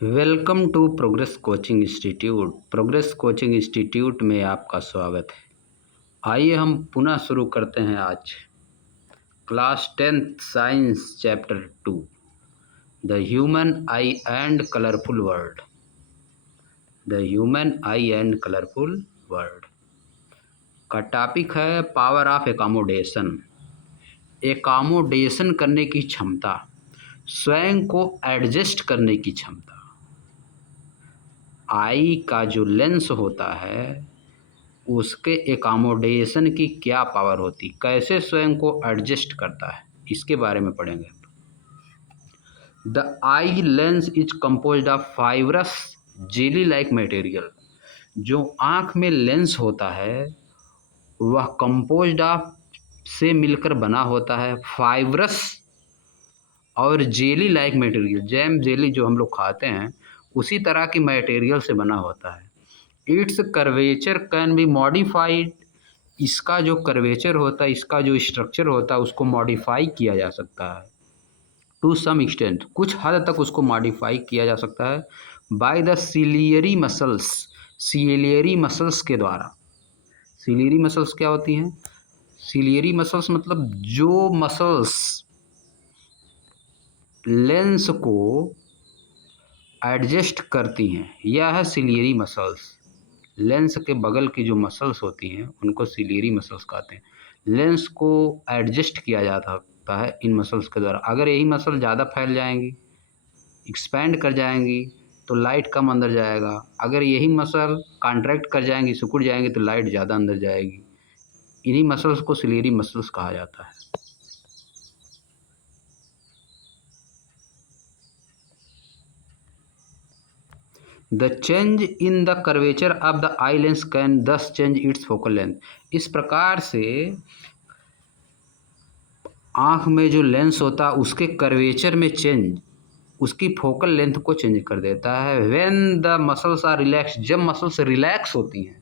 Welcome to Progress Coaching Institute. Progress Coaching Institute में आपका स्वागत है। आइए हम पुनः शुरू करते हैं आज class 10th science chapter 2 the human I and colourful world. The human I and colourful world का टॉपिक है पावर ऑफ एकोमोडेशन। एकोमोडेशन करने की क्षमता, स्वयं को एडजस्ट करने की क्षमता। आई का जो लेंस होता है उसके एकोमोडेशन की क्या पावर होती, कैसे स्वयं को एडजस्ट करता है, इसके बारे में पढ़ेंगे। The eye lens is composed of fibrous jelly like material. जो आँख में लेंस होता है वह कंपोज्ड ऑफ से मिलकर बना होता है फाइब्रस और jelly like material, jam jelly जो हम लोग खाते हैं उसी तरह की मटेरियल से बना होता है। It's curvature can be modified. इसका जो कर्वेचर होता है, इसका जो स्ट्रक्चर होता है उसको मॉडिफाई किया जा सकता है टू सम एक्सटेंट, कुछ हद तक उसको मॉडिफाई किया जा सकता है by the ciliary muscles, ciliary muscles के द्वारा। सिलियरी मसल्स क्या होती हैं? सिलियरी मसल्स मतलब जो मसल्स लेंस को एडजस्ट करती हैं, यह है सिलियरी मसल्स। लेंस के बगल की जो मसल्स होती हैं उनको सिलियरी मसल्स कहते हैं। लेंस को एडजस्ट किया जा सकता है इन मसल्स के द्वारा। अगर यही मसल ज़्यादा फैल जाएंगी, एक्सपैंड कर जाएंगी तो लाइट कम अंदर जाएगा। अगर यही मसल कॉन्ट्रैक्ट कर जाएंगी, सिकुड़ जाएंगी तो लाइट ज़्यादा अंदर जाएगी। इन्हीं मसल्स को सिलियरी मसल्स कहा जाता है। The change in the curvature of the eye lens can दस चेंज इट्स फोकल लेंथ। इस प्रकार से आँख में जो लेंस होता है उसके कर्वेचर में चेंज उसकी फोकल लेंथ को चेंज कर देता है। When the muscles are relax, जब मसल्स रिलैक्स होती हैं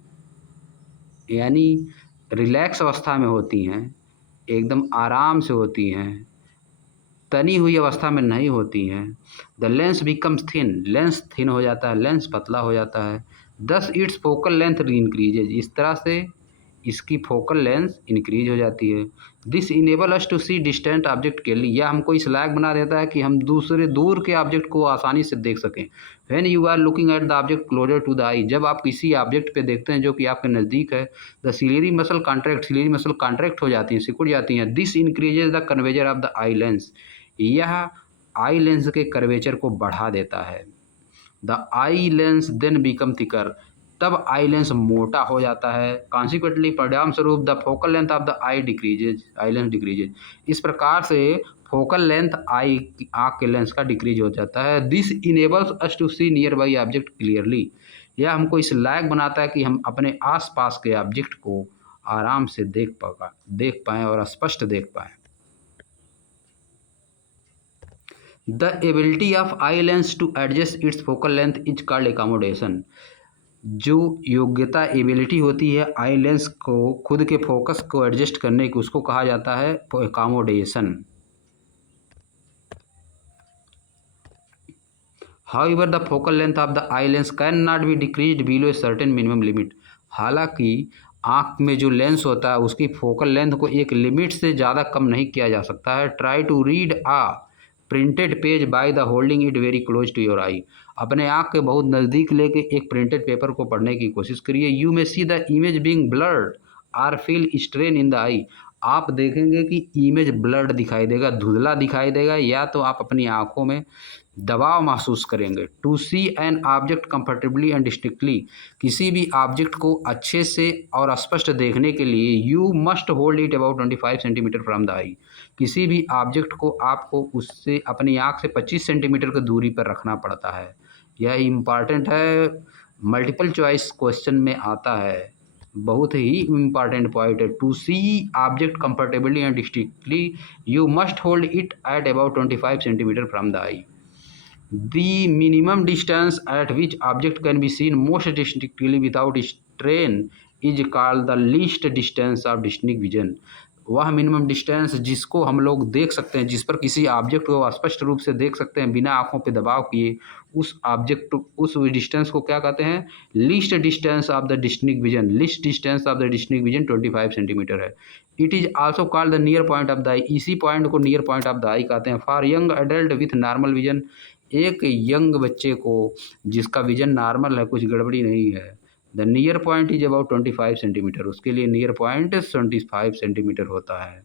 यानी रिलैक्स अवस्था में होती हैं, एकदम आराम से होती हैं, तनी हुई अवस्था में नहीं होती हैं, the lens becomes thin, lens thin हो जाता है, लेंस पतला हो जाता है। दस इट्स फोकल लेंथ इंक्रीजेज, इस तरह से इसकी फोकल लेंथ इंक्रीज हो जाती है। This enable us to see distant object clearly, यह हमको इस लायक बना देता है कि हम दूर के ऑब्जेक्ट को आसानी से देख सकें। When you are looking at the object closer to the eye, जब आप किसी ऑब्जेक्ट पे देखते हैं जो कि आपके नज़दीक है, the ciliary muscle contract, ciliary muscle contract हो जाती हैं, सिकुड़ जाती हैं। This increases the curvature of the eye lens, यह आई लेंस के कर्वेचर को बढ़ा देता है। The eye lens then become thicker, तब आई लेंस मोटा हो जाता है। कॉन्सिक्वेंटली परिणाम स्वरूप the focal length of the I decreases, eye lens decreases, इस प्रकार से फोकल लेंथ आई आँख के लेंस का डिक्रीज हो जाता है। This enables us to see nearby object clearly, यह हमको इस लायक बनाता है कि हम अपने आसपास के ऑब्जेक्ट को आराम से देख पाएँ और स्पष्ट देख पाएँ। The ability of eye lens to adjust its focal length is called accommodation. जो योग्यता, एबिलिटी होती है आई लेंस को खुद के फोकस को एडजस्ट करने की, उसको कहा जाता है accommodation. However the focal length of the eye lens can not be decreased below a certain minimum limit. हालांकि आँख में जो लेंस होता है उसकी फोकल लेंथ को एक लिमिट से ज़्यादा कम नहीं किया जा सकता है। Try to read a printed page by the holding it very close to your eye, अपने आँख के बहुत नज़दीक लेके एक प्रिंटेड पेपर को पढ़ने की कोशिश करिए। You may see the image being blurred or feel strain in the eye, आप देखेंगे कि इमेज ब्लर्ड दिखाई देगा, धुंधला दिखाई देगा, या तो आप अपनी आँखों में दबाव महसूस करेंगे। To see an object comfortably and distinctly, किसी भी ऑब्जेक्ट को अच्छे से और स्पष्ट देखने के लिए you must hold it about 25 centimetre from the eye, किसी भी ऑब्जेक्ट को आपको उससे अपनी आँख से 25 सेंटीमीटर की दूरी पर रखना पड़ता है। यह इम्पॉर्टेंट है, मल्टीपल चॉइस क्वेश्चन में आता है, बहुत ही इम्पॉर्टेंट पॉइंट है। To see object comfortably and distinctly you must hold it at about 25 centimetre from the eye. The minimum distance at which object can be seen most distinctly without strain is called the least distance of distinct vision। वह minimum distance जिसको हम लोग देख सकते हैं, जिस पर किसी ऑब्जेक्ट को स्पष्ट रूप से देख सकते हैं बिना आँखों पे दबाव किए, उस डिस्टेंस को क्या कहते हैं? Least distance of the distinct vision. Least distance of the distinct vision 25 centimetre है। It is also called the near point of the eye. इसी पॉइंट को near point of the eye कहते हैं। For young adult with normal vision, एक young बच्चे को जिसका vision normal है, कुछ गड़बड़ी नहीं है, the near point is about 25 centimetre. उसके लिए नियर पॉइंट 25 सेंटीमीटर होता है।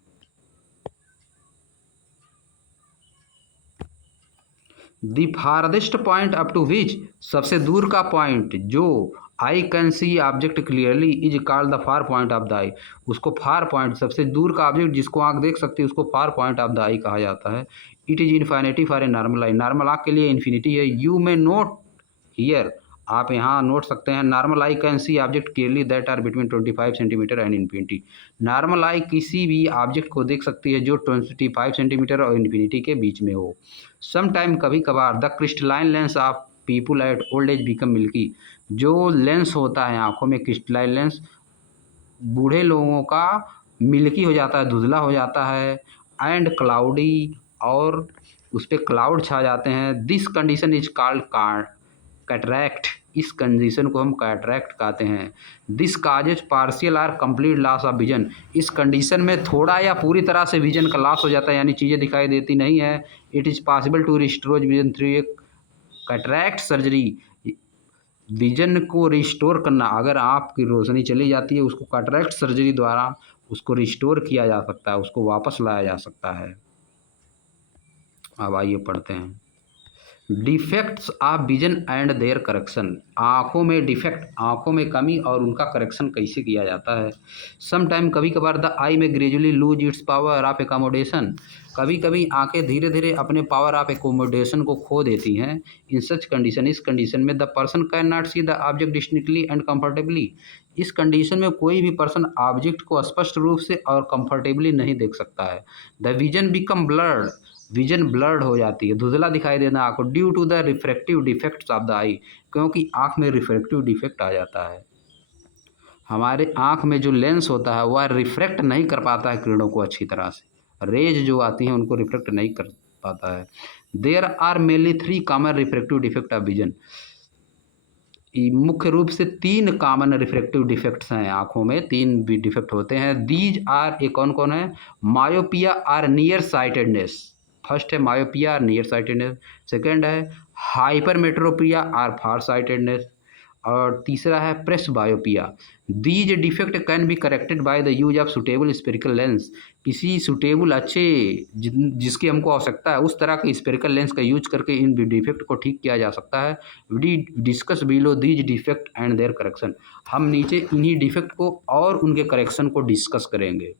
The farthest point up to which, सबसे दूर का पॉइंट जो eye can see object clearly is called the far point of the eye. उसको फार पॉइंट, सबसे दूर का ऑब्जेक्ट जिसको आंख देख सकती है, उसको फार पॉइंट ऑफ द आई कहा जाता है। It is infinity for a normal I. Normal आंख के लिए इन्फिनिटी है। यू मे नोट हियर, आप यहाँ नोट सकते हैं, normal eye can see object clearly that are between 25 centimetre and infinity. Normal eye किसी भी ऑब्जेक्ट को देख सकती है जो 25 सेंटीमीटर और इन्फिनिटी के बीच में हो। सम टाइम, कभी कभार, the crystalline lens of people at old age become milky. जो लेंस होता है आँखों में, क्रिस्टलाइन लेंस, बूढ़े लोगों का मिल्की हो जाता है, धुंधला हो जाता है। एंड क्लाउडी, और उस पर क्लाउड छा जाते हैं। This condition is called cataract. इस कंडीशन को हम कैटरैक्ट कहते हैं। दिस काजेज पार्शियल और कंप्लीट लॉस ऑफ विजन। इस कंडीशन में थोड़ा या पूरी तरह से विजन का लॉस हो जाता है, यानी चीज़ें दिखाई देती नहीं है। It is possible to restore vision through a cataract surgery. Vision को रिस्टोर करना, अगर आपकी रोशनी चली जाती है, उसको कैटरैक्ट सर्जरी द्वारा उसको रिस्टोर किया जा सकता है, उसको वापस लाया जा सकता है। अब आइए पढ़ते हैं। Defects of vision and their correction. आँखों में डिफेक्ट, आँखों में कमी और उनका करेक्शन कैसे किया जाता है। सम टाइम, कभी कभार, द आई में gradually lose its power of accommodation. कभी कभी आँखें धीरे धीरे अपने पावर ऑफ एकोमोडेशन को खो देती हैं। इन सच कंडीशन, इस कंडीशन में the person can not see the object distinctly and comfortably. इस कंडीशन में कोई भी पर्सन ऑब्जेक्ट को स्पष्ट रूप से और कंफर्टेबली नहीं देख सकता है। The vision become blurred, vision blurred हो जाती है, धुंधला दिखाई देना आँख को। Due to the refractive defects of the eye, क्योंकि आँख में रिफ्रैक्टिव डिफेक्ट आ जाता है। हमारे आँख में जो लेंस होता है वह रिफ्रैक्ट नहीं कर पाता है किरणों को अच्छी तरह से, रेज जो आती हैं उनको रिफ्रैक्ट नहीं कर पाता है। There are mainly 3 common refractive defect of vision. मुख्य रूप से 3 कॉमन रिफ्रैक्टिव डिफेक्ट्स हैं आँखों में, 3 भी डिफेक्ट होते हैं। दीज आर, ये कौन कौन है? मायोपिया और नियर साइटेडनेस। फर्स्ट है मायोपिया और नियर साइटेडनेस। सेकेंड है हाइपरमेट्रोपिया और फार साइटेडनेस। और तीसरा है presbyopia. These defect can be corrected by the use of suitable spherical lens. किसी सुटेबल अच्छे जिसकी हमको आवश्यकता है उस तरह के स्पेरिकल लेंस का यूज करके इन डिफेक्ट को ठीक किया जा सकता है। We discuss below these defect and their correction. हम नीचे इन्हीं डिफेक्ट को और उनके करेक्शन को डिस्कस करेंगे।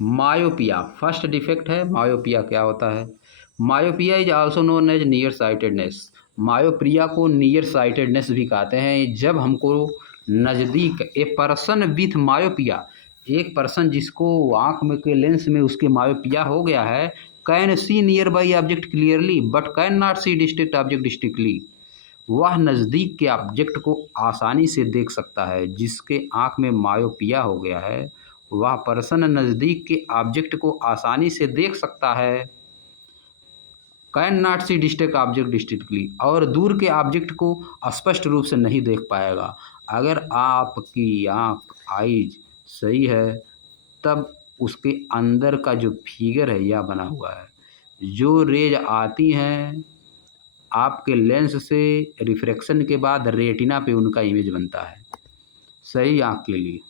मायोपिया, फर्स्ट डिफेक्ट है मायोपिया। क्या होता है? Myopia is also known as near sightedness. Myopia को नियर साइटेडनेस भी कहते हैं। जब हमको नज़दीक, ए पर्सन विथ मायोपिया, एक पर्सन जिसको आँख में के लेंस में उसके मायोपिया हो गया है, can see nearby object clearly but can not see district object distinctly. वह नज़दीक के ऑब्जेक्ट को आसानी से देख सकता है। जिसके आँख में मायोपिया हो गया है वह पर्सन नज़दीक के ऑब्जेक्ट को आसानी से देख सकता है। Can not see district object distinctly, और दूर के ऑब्जेक्ट को स्पष्ट रूप से नहीं देख पाएगा। अगर आपकी आँख, आईज सही है, तब उसके अंदर का जो फिगर है यह बना हुआ है, जो रेज आती हैं आपके लेंस से रिफ्रैक्शन के बाद रेटिना पे उनका इमेज बनता है सही आँख के लिए।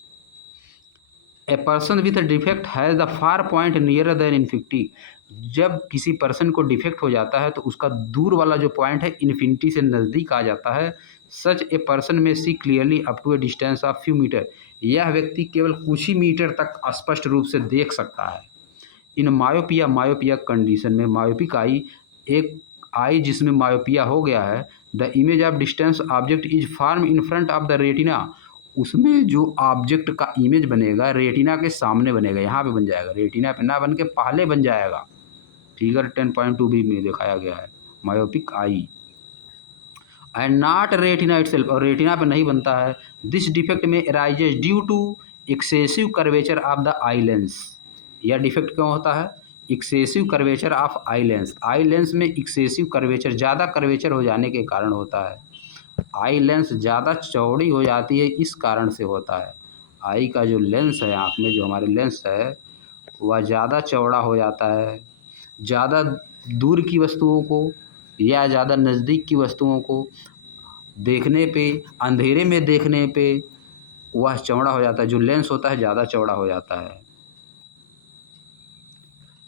ए person with defect has the far point near then infinity. जब किसी पर्सन को डिफेक्ट हो जाता है तो उसका दूर वाला जो पॉइंट है इन्फिनिटी से नज़दीक आ जाता है। सच ए पर्सन में see clearly up to a distance of few metre. यह व्यक्ति केवल कुछ ही मीटर तक स्पष्ट रूप से देख सकता है। इन मायोपिया, मायोपिया कंडीशन में, मायोपिक आई, एक आई जिसमें मायोपिया हो गया है, the image of distance object is form in front of the retina. उसमें जो ऑब्जेक्ट का इमेज बनेगा रेटिना के सामने बनेगा, यहाँ पे बन जाएगा, रेटिना पे ना बन के पहले बन जाएगा। फिगर 10.2 भी में दिखाया गया है myopic eye. And not retina itself, और रेटिना पे नहीं बनता है। दिस डिफेक्ट में arises due to excessive curvature of the eye lens. यह डिफेक्ट क्यों होता है? Excessive curvature of eye lens, eye lens में एक्सेसिव कर्वेचर, ज़्यादा कर्वेचर हो जाने के कारण होता है। आई लेंस ज़्यादा चौड़ी हो जाती है, इस कारण से होता है। आई का जो लेंस है, आँख में जो हमारे लेंस है, वह ज़्यादा चौड़ा हो जाता है। ज़्यादा दूर की वस्तुओं को या ज़्यादा नज़दीक की वस्तुओं को देखने पे, अंधेरे में देखने पे वह चौड़ा हो जाता है, जो लेंस होता है ज़्यादा चौड़ा हो जाता है।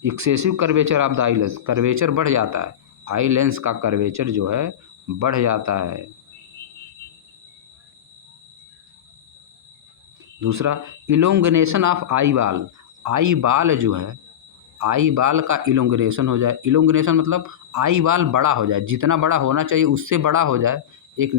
Excessive curvature of the eye lens, curvature बढ़ जाता है, आई लेंस का कर्वेचर जो है बढ़ जाता है। दूसरा, इलोंगनेशन ऑफ आई बाल, आई बाल जो है, आई बाल का इलोंगनेशन हो जाए। इलोंगनेशन मतलब आई बाल बड़ा हो जाए, जितना बड़ा होना चाहिए उससे बड़ा हो जाए। एक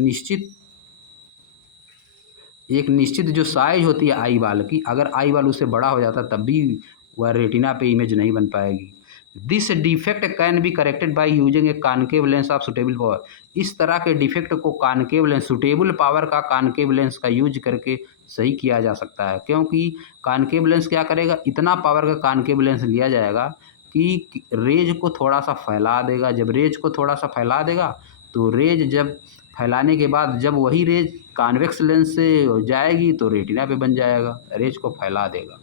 निश्चित जो साइज होती है आई बाल की, अगर आई बाल उससे बड़ा हो जाता तब भी वह रेटिना पे इमेज नहीं बन पाएगी। This defect can be corrected by using A concave lens of suitable power. इस तरह के डिफेक्ट को कॉनकेव लेंस, सुटेबल पावर का कॉनकेव लेंस का यूज करके सही किया जा सकता है। क्योंकि कॉनकेव लेंस क्या करेगा, इतना पावर का कॉनकेव लेंस लिया जाएगा कि रेज को थोड़ा सा फैला देगा। जब रेज को थोड़ा सा फैला देगा तो रेज जब फैलाने के बाद जब वही रेज कॉन्वेक्स लेंस से जाएगी तो रेटिना पे बन जाएगा, रेज को फैला देगा।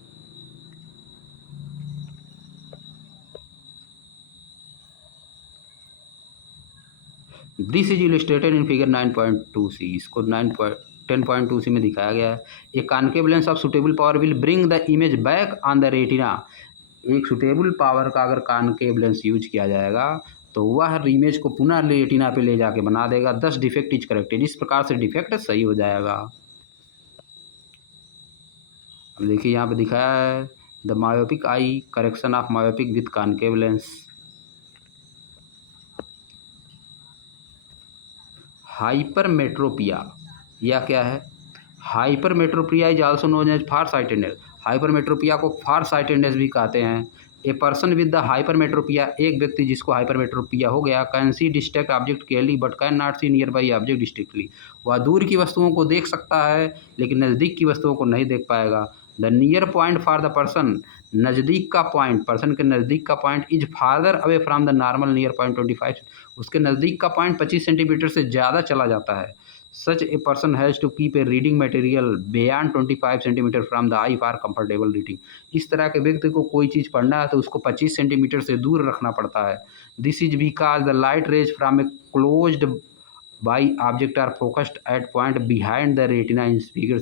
This is illustrated in figure 9.2c। इसको 10.2c में दिखाया गया है। ए concave lens of suitable power will bring the image back on the retina. एक सुटेबल पावर का अगर कॉनकेव लेंस यूज किया जाएगा तो वह इमेज को पुनः रेटिना पे ले जाके बना देगा। 10 डिफेक्ट इज करेक्टेड, इस प्रकार से डिफेक्ट सही हो जाएगा। अब देखिए यहाँ पे दिखाया है the myopic eye, correction of myopic with concave lens. Hypermetropia, यह क्या है? Hypermetropia is also known as far sightedness. Hypermetropia को फार साइटेडनेस भी कहते हैं। A person with the hypermetropia, एक व्यक्ति जिसको हाइपरमेट्रोपिया हो गया, can see distant object clearly but can not see nearby object distinctly. वह दूर की वस्तुओं को देख सकता है लेकिन नज़दीक की वस्तुओं को नहीं देख पाएगा। The near point for the person, नज़दीक का पॉइंट, पर्सन के नज़दीक का point, is father away from the normal near point 25, उसके नज़दीक का पॉइंट 25 सेंटीमीटर से ज़्यादा चला जाता है। Such a person has to keep a reading material beyond 25 centimetre from the eye for comfortable reading. इस तरह के व्यक्ति को कोई चीज़ पढ़ना है तो उसको 25 सेंटीमीटर से दूर रखना पड़ता है। This is because the light rays from a closed by object are focused at point behind the retina in figure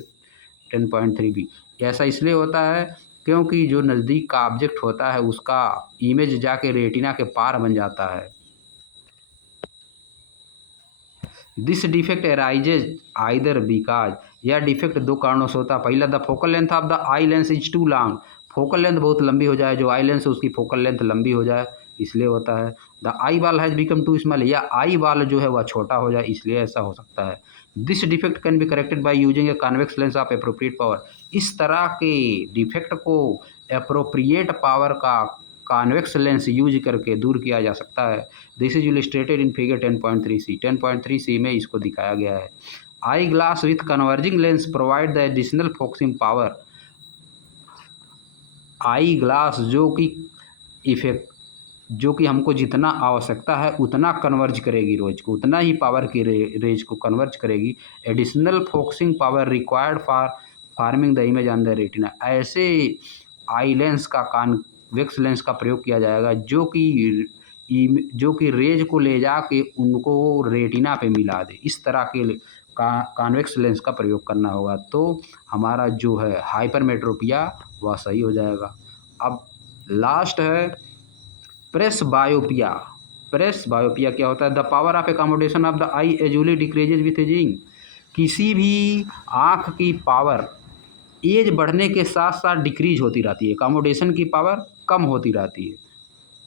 10.3b। ऐसा इसलिए होता है क्योंकि जो नज़दीक का ऑब्जेक्ट होता है उसका इमेज जाके रेटिना के पार बन जाता है। This defect arises either because, यह डिफेक्ट दो कारणों से होता है। पहला, the focal length of the eye lens is too long, focal length बहुत लंबी हो जाए, जो आई लेंस है उसकी फोकल लेंथ लंबी हो जाए, इसलिए होता है। द आई बाल हैज़ बिकम टू स्मॉल, या आई बाल जो है वह छोटा हो जाए, इसलिए ऐसा हो सकता है। This defect can be corrected by using a convex lens of appropriate power. इस तरह के डिफेक्ट को अप्रोप्रिएट पावर का कॉन्वेक्स लेंस यूज करके दूर किया जा सकता है। This is illustrated in figure 10.3c। 10.3c में इसको दिखाया गया है। Eye glass with converging lens provide the additional focusing power. Eye glass जो कि हमको जितना आवश्यकता है उतना कन्वर्ज करेगी रोज को, उतना ही पावर की रेज को कन्वर्ज करेगी। Additional focusing power required for farming the image on the retina. ऐसे आई लेंस का कॉन्वेक्स लेंस का प्रयोग किया जाएगा जो कि रेज को ले जाके उनको रेटिना पे मिला दे। इस तरह के कॉन्वेक्स लेंस का प्रयोग करना होगा तो हमारा जो है हाइपरमेट्रोपिया वह सही हो जाएगा। अब लास्ट है प्रेस बायोपिया। प्रेस बायोपिया क्या होता है? The power of accommodation of the eye usually decreases with ageing. किसी भी आँख की पावर एज बढ़ने के साथ साथ डिक्रीज होती रहती है, एकोमोडेशन की पावर कम होती रहती है।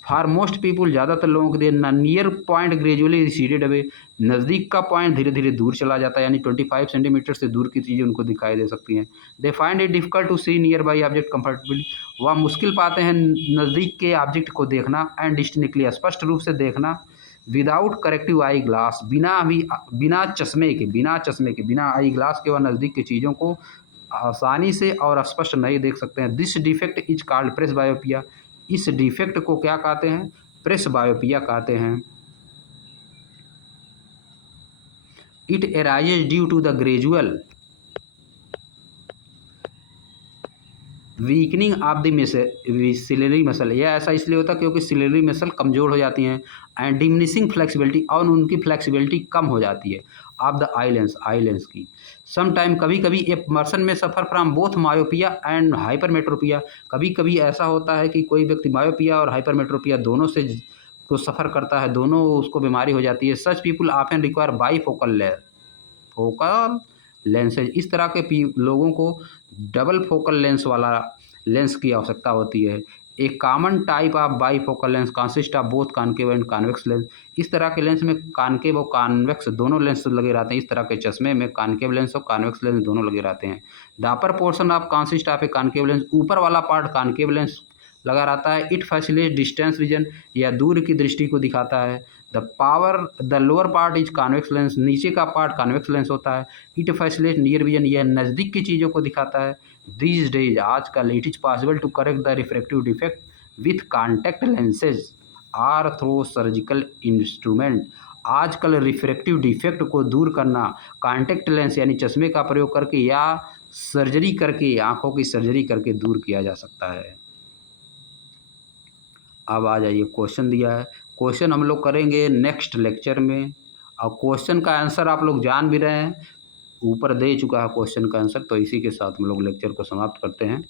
फॉर मोस्ट पीपुल, ज़्यादातर लोगों के लिए, near point gradually receded away, नज़दीक का पॉइंट धीरे धीरे दूर चला जाता है, यानी 25 सेंटीमीटर से दूर की चीज़ें उनको दिखाई दे सकती हैं। They find it difficult to see nearby object comfortably, वह मुश्किल पाते हैं नज़दीक के ऑब्जेक्ट को देखना, एंड डिस्टिंक्टली, स्पष्ट रूप से देखना, विदाउट करेक्टिव आई ग्लास, बिना चश्मे के, बिना आई ग्लास के वह नज़दीक की चीज़ों को आसानी से और स्पष्ट नहीं देख सकते हैं। This defect is called presbyopia. इस डिफेक्ट को क्या कहते हैं? प्रेस बायोपिया कहते हैं। It arises due to the gradual weakening of the ciliary muscle. यह ऐसा इसलिए होता है क्योंकि सिलेरी मसल कमज़ोर हो जाती हैं एंड डिमिनिशिंग फ्लेक्सिबिलिटी, और उनकी फ्लेक्सिबिलिटी कम हो जाती है ऑफ द आई लेंस की। सम टाइम, कभी कभी a person may suffer from both myopia and hypermetropia. कभी कभी ऐसा होता है कि कोई व्यक्ति मायोपिया और हाइपरमेट्रोपिया दोनों से को सफ़र करता है, दोनों उसको बीमारी हो जाती है। Such people often require bifocal lenses. इस तरह के लोगों को डबल फोकल लेंस वाला लेंस की आवश्यकता होती है। एक common type of bifocal lens consist of both concave and convex lens. इस तरह के लेंस में कॉन्केव और कॉन्वेक्स दोनों लेंस लगे रहते हैं। इस तरह के चश्मे में कॉन्केव लेंस और कॉन्वेक्स लेंस दोनों लगे रहते हैं। The upper portion of consist of a concave lens. ऊपर वाला पार्ट कॉन्केव लेंस लगा रहता है। इट फैसिलिटेट डिस्टेंस विजन, या दूर की दृष्टि को दिखाता है। The lower part is convex lens. नीचे का पार्ट कॉन्वेक्स लेंस होता है। इट फैसिलिटेट नियर विजन, यह नज़दीक की चीज़ों को दिखाता है। These days, आजकल it is possible to correct the refractive defect with contact lenses or through surgical instrument. आजकल रिफ्रैक्टिव डिफेक्ट को दूर करना कॉन्टैक्ट लेंस यानी चश्मे का प्रयोग करके या सर्जरी करके, आंखों की सर्जरी करके दूर किया जा सकता है। अब आ जाइए, क्वेश्चन दिया है। क्वेश्चन हम लोग करेंगे नेक्स्ट लेक्चर में, और क्वेश्चन का आंसर आप लोग जान भी रहे हैं, ऊपर दे चुका है क्वेश्चन का आंसर। तो इसी के साथ हम लोग लेक्चर को समाप्त करते हैं।